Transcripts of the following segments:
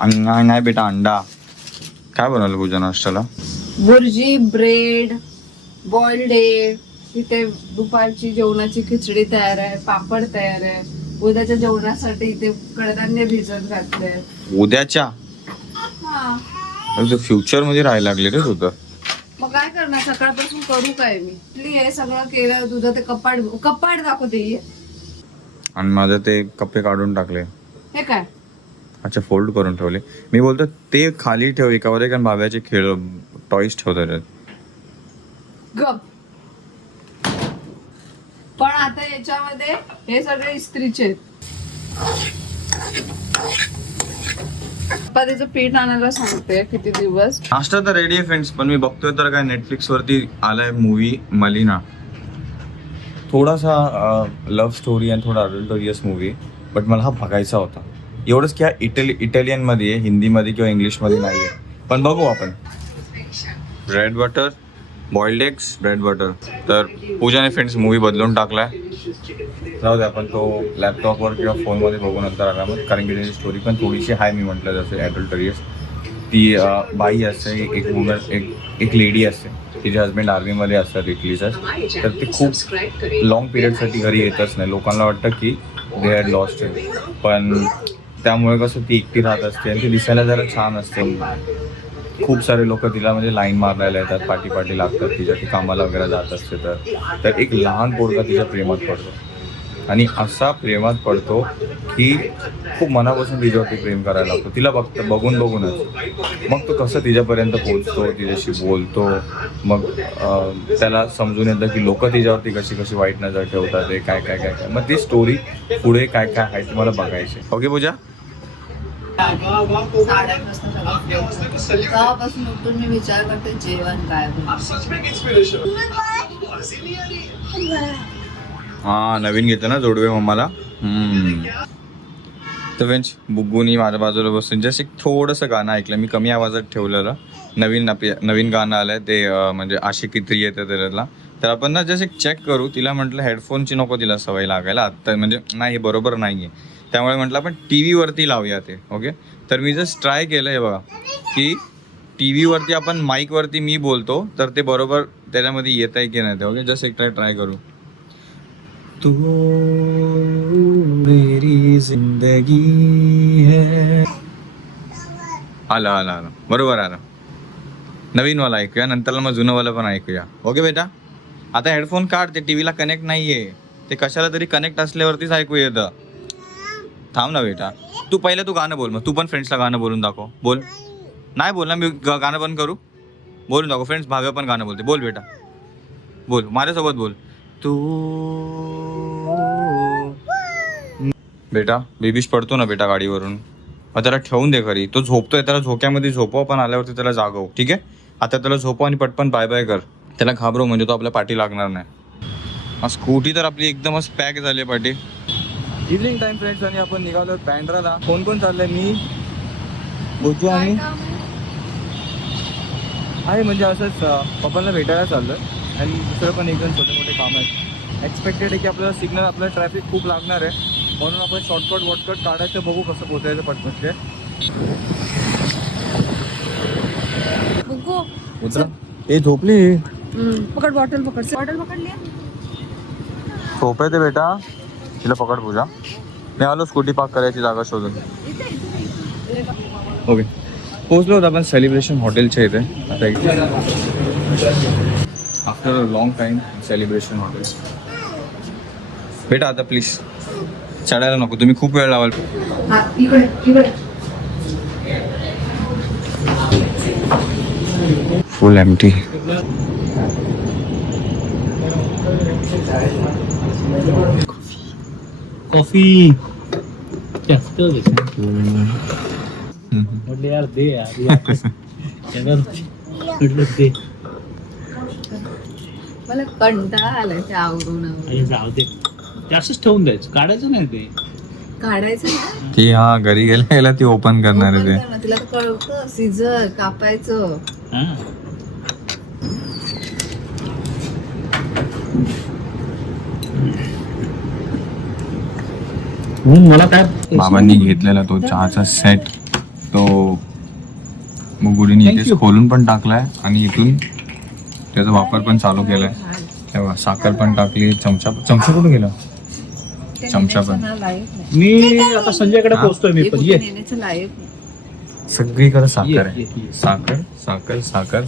आणि नाही नाही बेटा अंडा काय बनवलं पूजा नाश्त्याला भुर्जी ब्रेड बॉइल्ड एग इथे दुपारची जेवणाची खिचडी तयार आहे पापड तयार आहे उद्याच्या जेवणासाठी इथे कडधान्य भिजत घातले उद्याच्या फ्युचरमध्ये राहायला लागले रे तुझं मग काय करणार सकाळपासून करू काय मी इथली हे सगळं केलं तुझं ते कपाट कपाट दाखवते आणि माझं ते कप्पे काढून टाकले हे काय अच्छा फोल्ड करून ठेवले. मी बोलतो ते खाली ठेव एकावर एक आणि भाव्याचे खेळ टॉईस ठेवतात. गप. पण आता याच्यामध्ये हे सगळे इस्त्रीचे आहेत. पीठ आणायला सांगते किती दिवस. नाश्ता तर रेडी आहे फ्रेंड्स पण मी बघतोय तर काय नेटफ्लिक्स वरती आलाय मूवी मलिना. थोडासा लव्ह स्टोरी आणि थोडा अडल्टोरियस मूवी बट मला हा बघायचा होता. एवढंच की हा इटली इटालियनमध्ये आहे हिंदीमध्ये किंवा इंग्लिशमध्ये नाही आहे. पण बघू आपण. Bread butter boiled eggs bread butter तर पूजाने फ्रेंड्स मूवी बदलून टाकलाय. जाऊ दे आपण तो लॅपटॉपवर किंवा फोनमध्ये बघू नंतर आरामात. कारण की त्याची स्टोरी पण थोडीशी हाय मी म्हटलं जसं ॲडल्टरियस ती बाई असते एक वुमन एक एक लेडी असते. तिचे हस्बंड आर्मीमध्ये असतात इटलीचं. तर ते खूप लॉंग पिरियडसाठी घरी येतच नाही. लोकांना वाटतं की दे हॅड लॉस्ट पण त्यामुळे कसं ती एकटी राहत असते आणि ती दिसायला जरा छान असते. खूप सारे लोक तिला म्हणजे लाईन मारायला येतात पाठी पाठी लागतात तिच्या ती कामाला वगैरे जात असते तर. तर एक लहान पोरगा तिच्या प्रेमात पडतो. आणि असा प्रेमात पडतो की खूप मनापासून तिच्यावरती प्रेम करायला लागतो. तिला बघत बघून बघूनच. मग तो कसं तिच्यापर्यंत पोचतो तिच्याशी बोलतो. मग त्याला समजून येतं की लोक तिच्यावरती कशी कशी वाईट नजर ठेवतात हे काय काय काय काय. मग ती स्टोरी पुढे काय काय आहे तुम्हाला मला बघायची ओके पूजा? उठून मी विचार करते जेवण काय हा नवीन घेतो ना जोडवे मम्माला तर फ्रेंड्स बुग्गूनी माझ्या बाजूला बसून जस्ट एक थोडंसं गाणं ऐकलं. मी कमी आवाजात ठेवलेलं. नवीन नवीन गाणं आलंय. ते म्हणजे आशिकी थ्री येतं त्याला तर आपण ना जस्ट एक चेक करू. तिला म्हटलं हेडफोनची नको तिला सवय लागायला. आत्ता म्हणजे नाही हे बरोबर नाही आहे त्यामुळे म्हटलं आपण टी व्हीवरती लावूया ते ओके तर मी जस्ट ट्राय केलं हे बघा की टी व्हीवरती आपण माईकवरती मी बोलतो तर ते बरोबर त्याच्यामध्ये येत आहे की नाही ते ओके जस्ट एक ट्राय ट्राय करू. तू मेरी जिंदगी है। आलं आलं आलं. बरोबर आलं. नवीन वाला ऐकूया नंतर मग जुनं वाला पण ऐकूया. ओके बेटा? आता हेडफोन काढ ते टीव्हीला कनेक्ट नाहीये. ते कशाला तरी कनेक्ट असल्यावरतीच ऐकू येतं. थांब ना बेटा. तू पहिलं तू गाणं बोल मग. तू पण फ्रेंड्सला गाणं बोलून दाखव. बोल. नाही बोल ना मी ग- गाणं बंद करू. बोलून दाखव. फ्रेंड्स भाव्या पण गाणं बोलते. बोल बेटा. बोल. माझ्यासोबत बोल. तू बेटा बेबीश पडतो ना बेटा गाडीवरून. मग त्याला ठेवून दे घरी. तो झोपतोय. त्याला झोक्यामध्ये झोपव पण आल्यावरती त्याला जागव. ठीक आहे? आता त्याला झोपव आणि पटपण बाय बाय कर. त्याला घाबरव म्हणजे तो आपल्या पाठी लागणार नाही. स्कूटी तर आपली एकदमच पॅक झाली आहे पाठी. इव्हनिंग टाइम फ्रेंड्स आणि आपण निघालो बँड्राला. कोण कोण चाललंय? मी बुजू आणि आहे म्हणजे असंच पप्पांना भेटायला चाललं आणि दुसरं पण एक दोन छोटे मोठे काम आहेत. एक्सपेक्टेड आहे की आपल्याला सिग्नल आपल्याला ट्रॅफिक खूप लागणार आहे. म्हणून आपण शॉर्टकट वॉटकट काढायचं बघू कसं पोचायचं पटपट ते उतरा. ए झोपली? पकड बॉटल पकड. बॉटल पकडली? झोप आहे ते बेटा. तिला पकड पूजा. मी आलो स्कूटी पार्क करायची जागा शोधून. ओके पोहोचलो होतो आपण सेलिब्रेशन हॉटेलच्या इथे. आता इथे. After a long time celebration hotel बेटा आता प्लीज चढायला नको. तुम्ही खूप वेळ लावाल. हा इकडे इकडे. Full empty coffee. जास्त म्हटलं यार दे यार दे. मला कंटाळा आलाय ते आवरून आवरून. आणि जाऊ दे. जास्तच ठेवून द्यायचं. काढायचं नाही ते. काढायचं ना ती हा घरी गेल्या गेल्या ती ओपन करणार आहे Open ते. कर ना, तिला तर कळतं. सीझर कापायचं. हा. मला काय बाबांनी घेतलेला तो चहाचा सेट तो Thank इथेच. खोलून पण टाकलाय आणि इथून त्याचा वापर पण चालू केलाय. तेव्हा साखर पण टाकली चमचा चमचा कुठे गेला? चमचा पण. मी आता संजयकडे? पोहोचतोय मी पण ये. नेण्याचं लायक नाही. सगळीकडे ये, साखर आहे. साखर साखर साखर.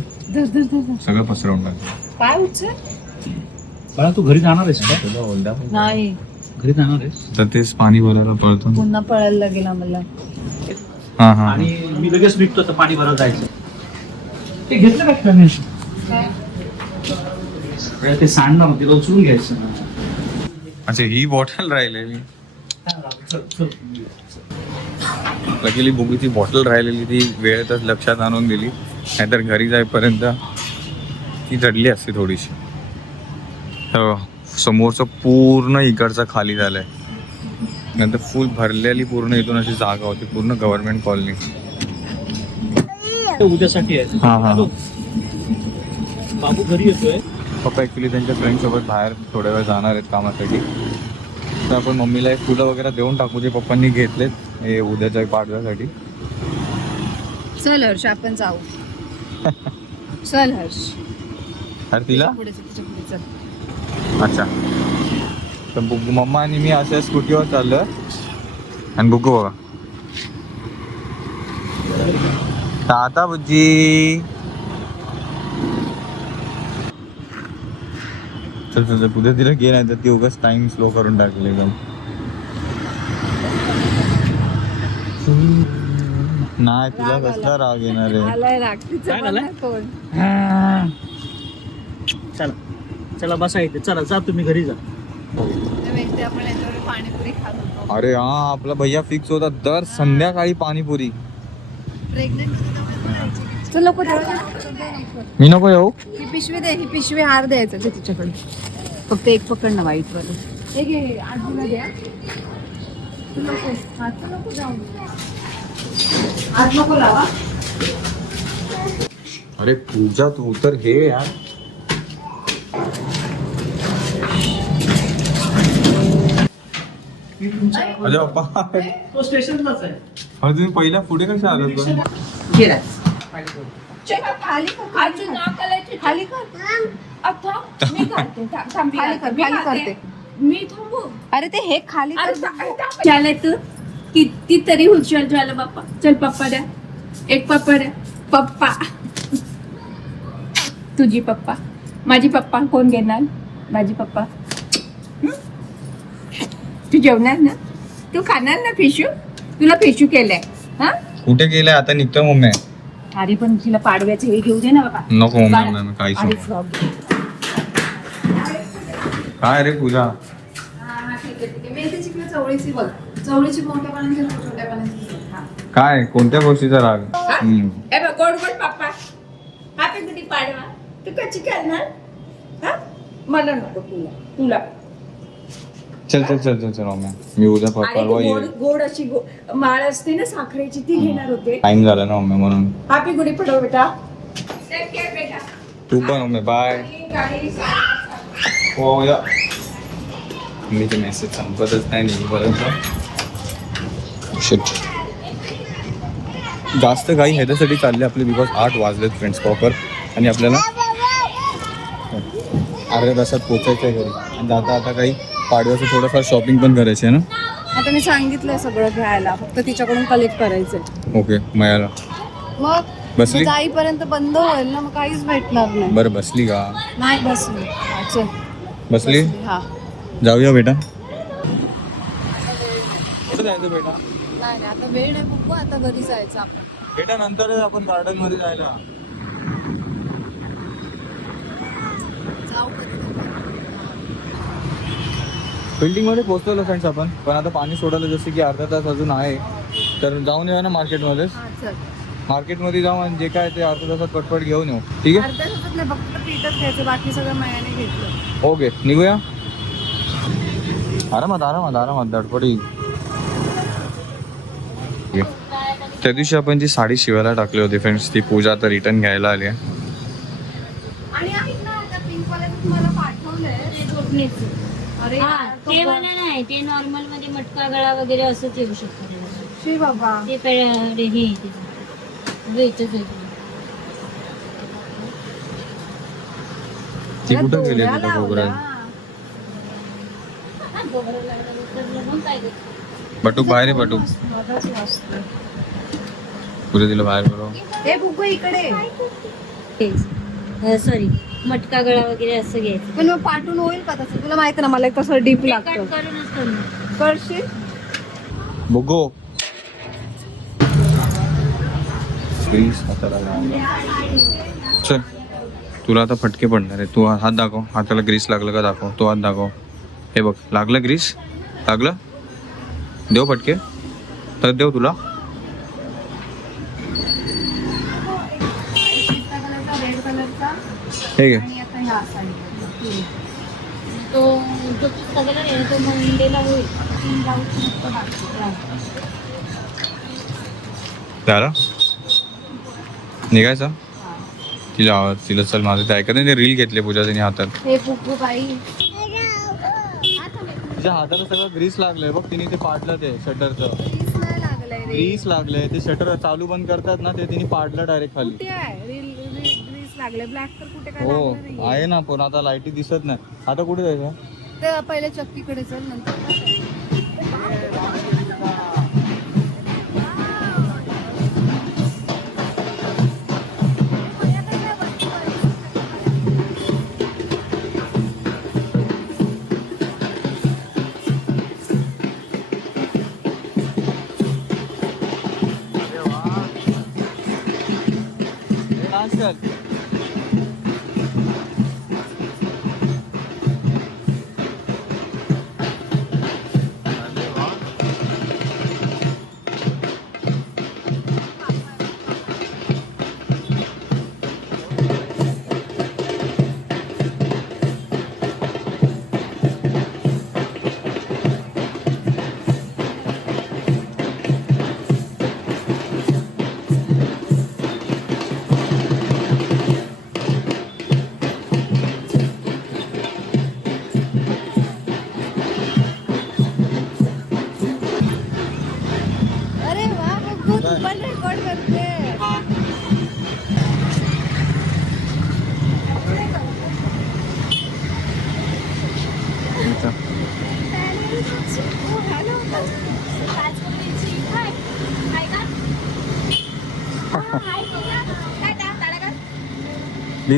सगळं पसरवून टाकलं. उचल. बाळा तू घरी जाणार आहेस का? नाही. घरी जाणार आहेस? तर तेच पाणी भरायला पळतो ना. पुन्हा पळायला लागेल आम्हाला. हा हा. आणि मी लगेच निघतो तर पाणी भरायला जायचं. ते घेतलं का गणेश ते सांडणार तिला उचलून घ्यायचं. अच्छा ही बॉटल राहिलेली. चल. लकीली बुगीची बॉटल राहिलेली ती वेळेतच लक्षात आणून दिली. नाहीतर घरी जाईपर्यंत ती जडली असते थोडीशी. तर समोरचं पूर्ण इकडचं खाली झालंय. नंतर फुल भरलेली पूर्ण इथून अशी जागा होती पूर्ण गव्हर्नमेंट कॉलनी ते उद्यासाठी आहे. हा, हा. बाबू घरी येतोय. पप्पा ॲक्च्युली त्यांच्या फ्रेंडसोबत बाहेर थोड्या वेळ जाणार आहेत कामासाठी. तर आपण मम्मीला एक फुलं वगैरे देऊन टाकू जे पप्पांनी घेतलेत हे उद्याच्या पाडव्यासाठी. चल हर्ष आपण जाऊ. चल हर्ष. तर तिला पुढे चल, तिच्या पुढे चल. अच्छा. तर बुगू मम्मा आणि मी अशा स्कूटीवर चाललोय. आणि बुगू बघा. टाटा बुज्जी. चल चल चल, पुढे तिला घे नाही तर ती उगाच टाइम स्लो करून टाकले एकदम. नाही तुला कसला. राग येणार आहे? आलाय रात्रीचं काय पण झालंय? नाही कोण. चला. चला बसा इथे. चला जा तुम्ही घरी जा. त्या व्यक्ती आपण याच्यावर पाणीपुरी खात होतो. अरे हा आपला भैया फिक्स होता. दर संध्याकाळी पाणीपुरी. चल मी नको येऊ. ही पिशवी दे ही पिशवी हार द्यायचं ते तिच्याकडे फक्त एक पकड ना वाईट वाले हे घे हे, आजीला द्या. तू नको. हात नको जाऊ. हात नको लावा. अरे पूजा तू तर घे यार. अरे बाप्पा. अरे तो स्टेशनलाच आहे. तुम्ही पहिल्या पुढे कशा आलात पण खाली कर. खाली कर. खाली कर. खाली करते. मी थांबू. अरे ते हे खाली कर. झालंय तू किती तरी हुशार झालं बाप्पा. चल पप्पा द्या. एक पप्पा द्या. पप्पा. तुझी पप्पा. माझी पप्पा कोण घेणार? माझी पप्पा? तू जेवणार ना? तू खाणार ना फिशू तुला फिशू केलंय. हा? कुठे गेलाय? आता निघतो मम्मी. अरे पण तिला पाडव्याचं हे घेऊ दे ना बाबा. नको मम्मी मम्मी काहीच अरे नको फ्रॉक घे. काय रे पूजा? चवळीची बघ. चवळीची मोठ्या पाण्याची नको, छोट्या पाण्याची घे. हा. काय? कोणत्या गोष्टीचा राग? हम्म. ए बघ गोड गोड पप्पा. हॅपी पाडवा. तू कशी करणार? हा? मला नको तुला. तुला. चल चल चल चल चल मम्मी मी उद्या प- ती गोड येईल. गोड अशी गो- माळ असते ना साखरेची ती घेणार होते. टाइम झाला ना मम्मी म्हणून. हॅपी गुडी पडव बेटा. टेक केअर बेटा. तू पण मम्मी बाय हो या. मी ते मेसेज संपतच नाही नेहमीपर्यंत शिट जास्त काही ह्याच्यासाठी चालले आपले बिकॉज आठ वाजलेत फ्रेंड्स प्रॉपर आणि आपल्याला अर्ध्या तासात पोचायचं आहे घरी. आणि जाता आता काही पाडव्याचं थोडंफार शॉपिंग पण करायची आहे ना? आता मी सांगितलंय सगळं घ्यायला. फक्त तिच्याकडून कलेक्ट करायचंय. ओके मयाला. मग बसली? मग जाईपर्यंत बंद होईल ना मग काहीच भेटणार नाही. बरं बसली का? नाही बसली. हा, चल बसली हा. जाऊया बेटा. जायचं बेटा? नाही नाही आता वेळ नाही बघू आता घरी जायचं आपण. बेटा नंतर आपण गार्डनमध्ये जायला. बिल्डिंगमध्ये पोहोचलो फ्रेंड्स आपण. पण आता पाणी सोडायला जसं की अर्धा तास अजून आहे तर जाऊन येऊया ना मार्केटमध्ये हा चल. मार्केटमध्ये जाऊ आणि जे काय ते अर्ध्या तासात पटपट घेऊन येऊ. ठीक आहे? ओके निघूया? आरामात आरामात आरामात धडपडी. त्या दिवशी आपण जी साडी शिवायला टाकली होती फ्रेंड्स ती पूजा आता रिटर्न घ्यायला आली आहे. हा ते ते नॉर्मल मध्ये मटका गळा वगैरे असंच येऊ शकतं त्याला. बाबा. ते पे- हे येते. वेचच येते. कुठं गेली आता त्या कोपऱ्यात हा, बाहेर आहे बटूक. कुठे बाहेर बरोबर हे बुक इकडे. सॉरी मटका गळा वगैरे असं घ्यायचं. पण मग पाठवून होईल का तसं? तुला माहिती ना मला एक तसं डीप ते लागतं. कट करूनच करू करशील? बघो. ग्रीस हाताला लावला. चल तुला आता फटके पडणार आहे. तू हात दाखव. हाताला ग्रीस लागलं का दाखव. तो हात दाखव. हे बघ लागलं ग्रीस लागलं? देव फटके? तर देव तुला रेड कलरचा तो जो सगळं आहे तो मंडेला होईल. तीन. त्याला? निघायचं? तिला आवाज तिला चल माझं ते ऐकत नाही ते रील घेतले पूजा तिने हातात. हे बुकू बाई. तिच्या हाताला सगळं ग्रीस लागलंय बघ तिने ते पाडलं ते शटरचं लागलंय रे. ग्रीस लागलंय. ते शटर चालू बंद करतात ना ते तिने पाडलं डायरेक्ट खाली. कुठे आहे? रील ग्रीस लागले. ब्लॅक तर कुठे काय हो लागलं नाहीये. आहे ना पण आता लाईटी दिसत नाही. आता कुठे जायचं? तर पहिले चक्कीकडे चल नंतर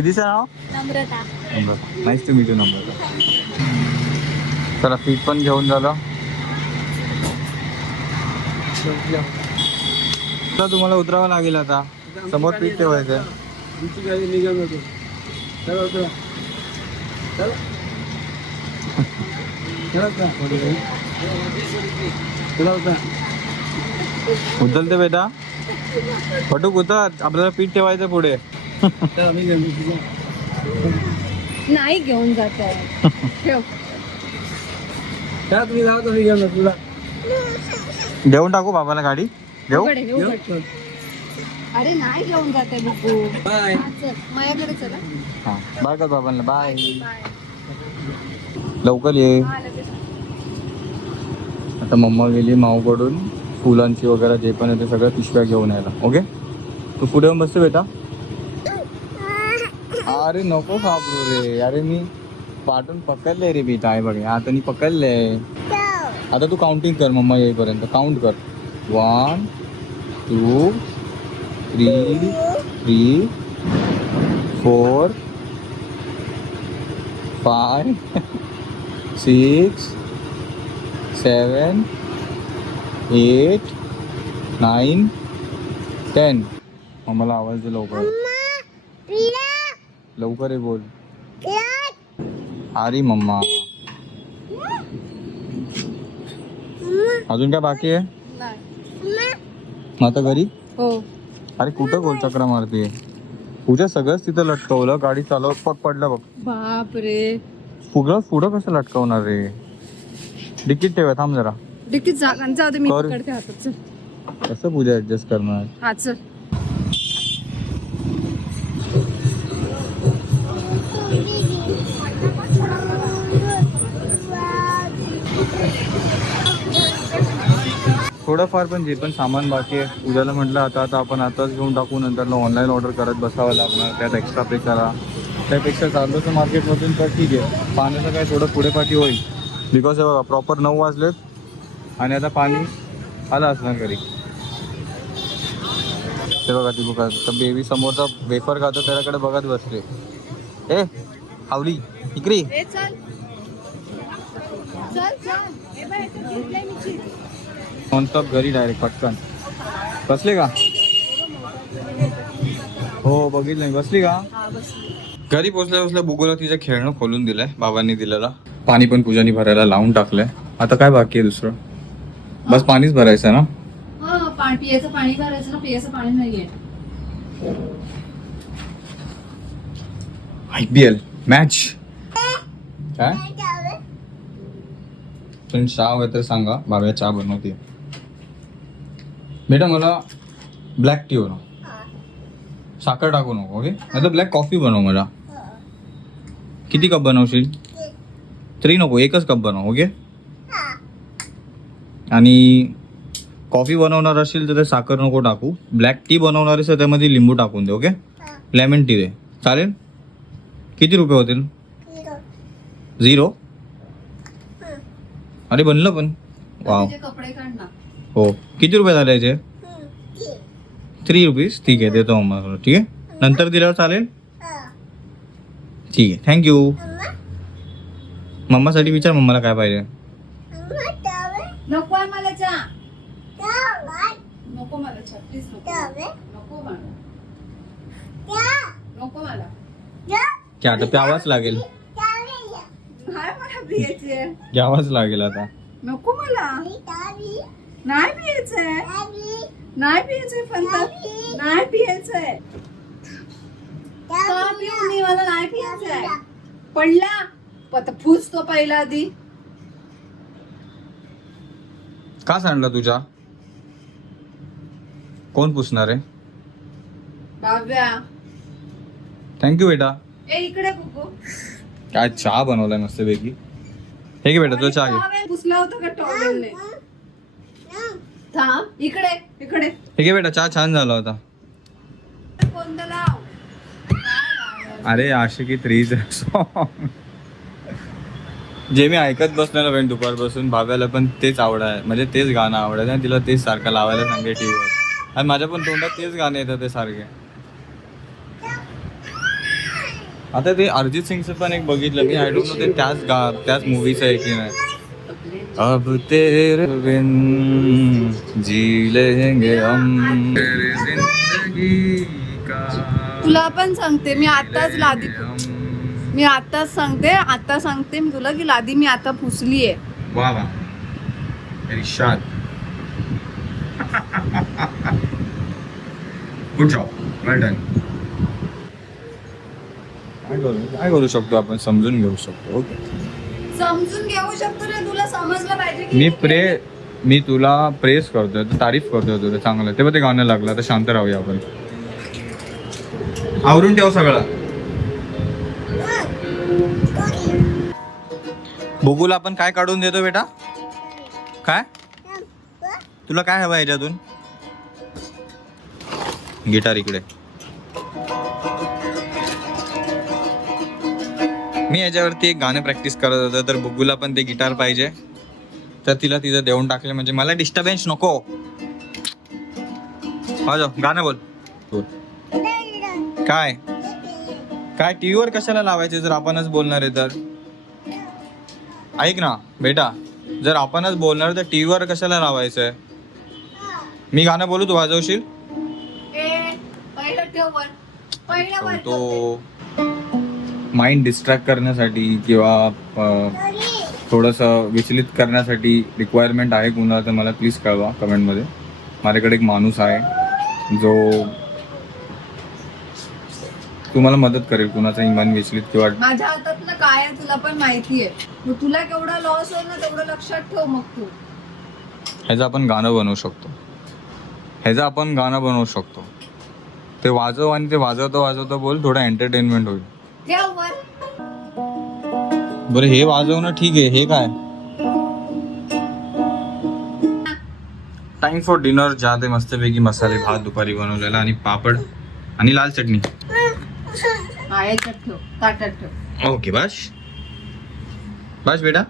दीदीचं नाव Namrata. Nice to meet you number चला पीठ पण घेऊन झालं. आता तुम्हाला उतरावं लागेल आता. समोर पीठ ठेवायचं गाडी चला चला. चला उचलते बेटा. फटूक उतर. आपल्याला पीठ ठेवायचं पुढे. नाही घेऊन जात. ठेव. तुम्ही तुम्ही घेऊन तुला. देऊन टाकू बाबाला गाडी? देऊ उघड आहे, उघड. चल. अरे नाही घेऊन जात आहे बुकू बाय. हा, चल. माझ्याकडे चला. हा. बाय कर बाबांना? बाय. लवकर ये. हा, लगेच. आता मम्मा गेली माऊकडून फुलांची वगैरे जे पण आहे ते सगळं पिशव्या घेऊन यायला. ओके? तू पुढे येऊन बसतो बेटा. अरे नको घाबरू रे. अरे मी पाठून पकडले रे मी आहे बघ. आता मी पकडले आता तू काउंटिंग कर मम्मा येईपर्यंत. काउंट कर. One two three three four five six seven eight nine ten मम्माला आवाज दिला लवकर. लवकर आहे बोल. अरे मम्मा. अजून काय बाकी आहे. मग आता घरी? हो. अरे कुठं गोल चक्र मारते पूजा सगळंच तिथं लटकवलं गाडी चालव पग पडलं बघ. बाप रे. पुढं पुढं कसं लटकवणार रे? डिकीट ठेवा थांब जरा. डिकीत जागा जाऊ दे मी कर. पकडते हातात चल. कसं पूजा ऍडजस्ट करणार? हा चल. थोडंफार पण जे पण सामान बाकी आहे उद्याला म्हटलं आता आता आपण आताच घेऊन टाकू नंतर ऑनलाईन ऑर्डर करत बसावं लागणार त्यात एक्स्ट्रा पे करा. त्यापेक्षा चाललोचं मार्केटमधून तर ठीक आहे पाण्याचं काय थोडं पुढे पाठी होईल. बिकॉज हे बघा प्रॉपर नऊ वाजलेत आणि आता पाणी आलं असणार घरी. ते बघा ती बघा तर बेबी समोरचा वेफर खातो त्याच्याकडे बघत बसले. ए हावली इकडे. नॉनस्टॉप घरी डायरेक्ट पटकन। बसले का? हो बघितलं मी. बसली का? हा. घरी पोचल्या पोचल्या बुगोला तिचं खेळणं खोलून दिलंय बाबांनी दिलेला. पाणी पण पूजानी भरायला लावून टाकलंय. आता काय बाकी आहे दुसरं? बस पाणीच भरायचं ना? हा पाणी पियाचं पाणी भरायचं ना पियाचं पाणी नाहीये आय पी एल मॅच काय? तुम्ही चहा हवं तर सांगा बाबा चहा बनवते. बेटा मला ब्लॅक टी बनव. साखर टाकू नको ओके नाही तर ब्लॅक कॉफी बनव मला. किती कप बनवशील? तरी नको एकच कप बनव ओके आणि कॉफी बनवणार असेल तर ते साखर नको टाकू. ब्लॅक टी बनवणार असेल तर त्यामध्ये लिंबू टाकून दे ओके लेमन टी दे. चालेल? किती रुपये होतील? झिरो अरे बनलं पण. वाव कपडे हो. किती रुपये झाले याचे? थ्री रुपीज ठीक आहे देतो मम्मा ठीक आहे? नंतर दिल्यावर चालेल? ठीक आहे. थँक्यू मम्मासाठी विचार मम्माला काय पाहिजे? नको आहे मला चहा. नको मला चहा प्लीज नको. नको मला. नको मला. की आता प्यावाच लागेल. मला पियाचे घ्यावाच लागेल आता. नको मला. नाही पियाचंय नाही पियाचंय फंत नाही का मी मला नाही पडला. फुस तो पहिला आधी. का सांडला तुझ्या कोण पुसणार आहे? थँक्यू बेटा. ए इकडे बुकू काय चहा बनवलाय मस्त पैकी. हे घे बेटा तुझा चहा घे. पुसला होता का टॉवेलने? थांब इकडे. इकडे. हे घे बेटा चहा छान झाला होता. कोणतं लाव? अरे आशिकी थ्रीच जे मी ऐकत बसलेलो पण दुपारपासून भाव्याला पण तेच आवडाय म्हणजे तेच गाणं आवडायचं आणि तिला तेच सारखं लावायला सांगे टीव्हीवर. आणि माझ्या पण तोंडात तेच गाणे येतात ते सारखे. आता ते अरिजित सिंगचं पण एक बघितलं मी. आय डोंट नो ते त्याच गा त्याच मूवीचं आहे की नाही. अब तेरे बिन जी लेंगे हम। तेरी जिंदगी का तुला पण सांगते मी आताच लादी मी आताच सांगते आता सांगते मी तुला की लादी मी आता पुसली आहे वाह वाह इरशाद गुड जॉब वेल डन काय करू काय करू शकतो आपण? समजून घेऊ शकतो. ओके. समजून घेऊ शकतो रे तुला समजलं पाहिजे की मी प्रे मी तुला प्रेस करतोय तर तारीफ करतोय तुला चांगलं. तेव्हा ते गाणं लागलं आता शांत राहूया आपण. आवरून ठेव सगळं. बघूला आपण काय काढून देतो बेटा? काय? तुला काय हवं याच्यातून गिटार इकडे. मी याच्यावरती एक गाणं प्रॅक्टिस करत होतो तर बुगूला पण ते गिटार पाहिजे. तर तिला तिथं देऊन टाकले म्हणजे मला डिस्टर्बन्स नको. हा जाऊ गाणं बोल. बोल. काय? काय टीव्हीवर कशाला लावायचे? जर आपणच बोलणार आहे तर. ऐक ना बेटा. जर आपणच बोलणार तर टीव्हीवर कशाला लावायचंय? मी गाणं बोलू तू वाजवशील. तो. माइंड डिस्ट्रॅक्ट करण्यासाठी किंवा थोडंसं विचलित करण्यासाठी रिक्वायरमेंट आहे कुणाला तर मला प्लीज कळवा कमेंटमध्ये माझ्याकडे एक माणूस आहे जो तुम्हाला मदत करेल कुणाचं इमान विचलित किंवा माझ्या हातातलं काय आहे तुला पण माहिती आहे. मग तुला केवढा लॉस होईल ना तेवढं लक्षात ठेव मग तू. ह्याचं आपण गाणं बनवू शकतो. ह्याचं आपण गाणं बनवू शकतो. ते वाजव आणि ते वाजवता वाजवता बोल थोडं एंटरटेनमेंट होईल. ठेव वर बरं हे वाजवणं ठीक आहे. हे काय? टाइम फॉर डिनर ज्या ते मस्तपैकी मसाले भात दुपारी बनवलेला आणि पापड आणि लाल चटणी. आहे चटणी ठेव ताटात ठेव. ओके बस बस बेटा.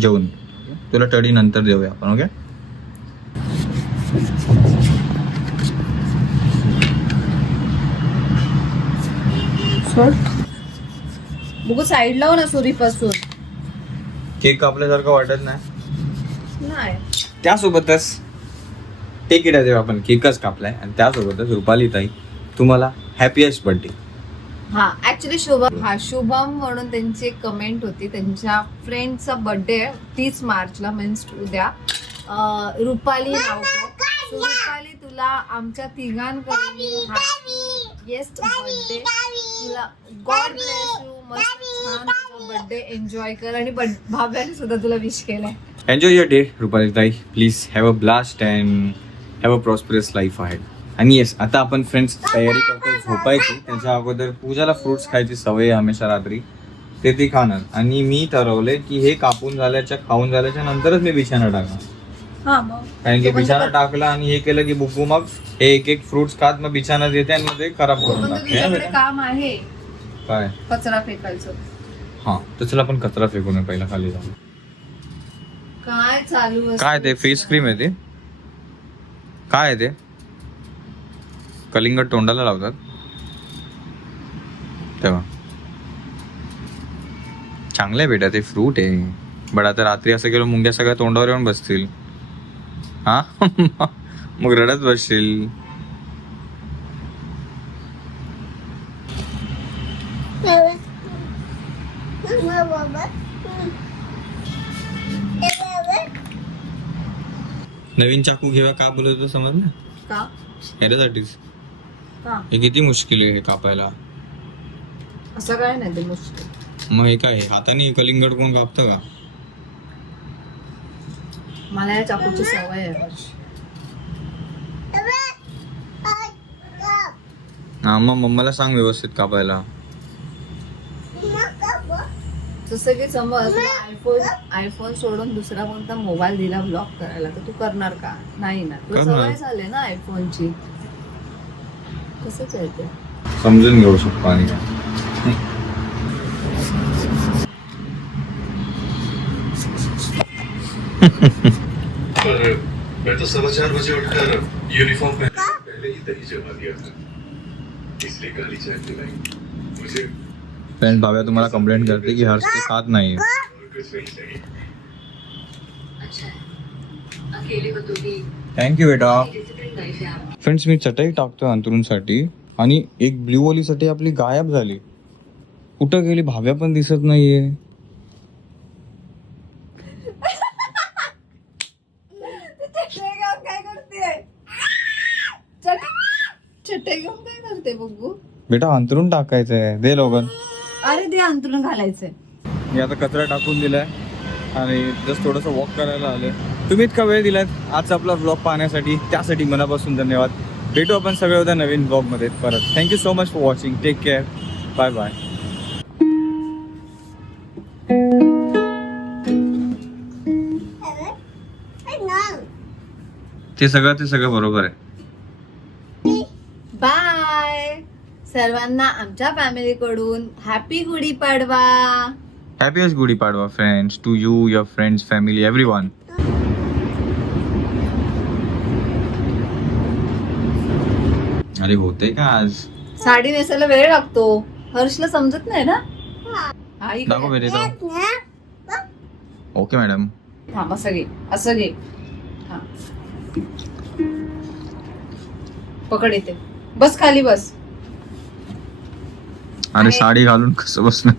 जेवून. तुला टडी नंतर देऊया आपण ओके? सोड बघू साईड लाव ना सुरीपासून. केक कापल्यासारखं वाटत नाही. नाही. त्यासोबतच टेक इट देऊ आपण केकच कापलाय. आणि त्यासोबतच रुपाली ताई तुम्हाला हॅपीएस्ट बर्थडे हा ऍक्च्युली शुभम हा शुभम म्हणून त्यांची कमेंट होती. त्यांच्या फ्रेंडचा बर्थडे आहे तीस मार्चला मीन्स उद्या. अं, रुपाली So, रुपाली तुला आमच्या तिघांकडून येस बर्थडे तुला गॉड ब्लेस यू मस्त छान तुझा बर्थडे एन्जॉय कर आणि भाव्याने सुद्धा तुला विश केलंय. एन्जॉय युअर डे रुपाली ताई please have a blast and have a prosperous life आहे आणि येस आता आपण फ्रेंड्स तयारी करतो झोपायची. त्याच्या अगोदर पूजाला फ्रुट्स खायची सवय हमेशा रात्री. ते ती खाणार. आणि मी ठरवले की हे कापून झाल्याच्या खाऊन झाल्याच्या नंतरच मी बिछाना टाकणार. कारण की पण बिछाना टाकला आणि हे केलं की बुकू मग हे एक एक फ्रुट्स खात मग बिछाना देते आणि मग ते खराब करून टाकते? काम आहे. काय? कचरा फेकायचं. हा तर चला आपण कचरा फेकून येऊ पहिला खाली जाऊन काय चालू? काय ते फेस क्रीम आहे ते? काय आहे ते? कलिंगड तोंडाला लावतात. तेव्हा. चांगलं आहे बेटा ते फ्रूट आहे. बट आता रात्री असं केलं मुंग्या सगळ्या तोंडावर येऊन बसतील. हा? मग रडत बसशील. नवीन चाकू घेवा का बोलत होतं समजलं का? ह्याच्यासाठीच. हे किती मुश्किल आहे हे कापायला. असं काय नाही ते मुश्किल. मग हे काय हाताने कलिंगड कोण कापतं का? मला या चाकूची सवय आहे. हा मग मम्माला सांग व्यवस्थित कापायला. जसं की समज आयफोन आयफोन सोडून दुसरा कोणता मोबाईल दिला ब्लॉक करायला तर तू करणार का? नाही ना. तुला करणार. सवय झाली ना आयफोनची कसंच आहे ते? समजून घेऊ शकतो आणि. काय तो सवा चार बजे उठकर यूनिफॉर्म पहन पहले ही दही जमा दिया था। इसलिए गाली चाय पिलाई। मुझे फ्रेंड भाव्या तुम्हाला कंप्लेंट करते की हर्ष ते खात नाही चाहिए। थँक्यू बेटा। फ्रेंड्स मी चटई टाकतो अंतरूणसाठी आणि एक ब्ल्यू ओलीसाठी आपली गायब झाली. कुठं गेली? भाव्या पण दिसत नाहीये काय करते चटई घेऊन काय करते बघू बेटा अंतरून टाकायचंय. दे लोगन. अरे ते अंतरून घालायचंय. मी आता कचरा टाकून दिलाय आणि जस्ट थोडंसं वॉक करायला आलोय. तुम्ही इतका वेळ दिलात. आजचा आपला व्लॉग पाहण्यासाठी त्यासाठी मनापासून धन्यवाद. भेटू आपण सगळे उद्या नवीन ब्लॉगमध्ये परत. Thank you so much for watching take care bye bye ते सगळं ते सगळं बरोबर आहे बाय सर्वांना आमच्या फॅमिलीकडून happy Gudhi Padwa happiest Gudhi Padwa friends to you your friends family everyone अरे होते का आज? साडी नेसायला वेळ लागतो. हर्षला समजत नाही ना? हा. दाखव तो. ओके मॅडम थांब असं घे असं घे. हा. पकड येते बस खाली बस. अरे साडी घालून कसं बसणं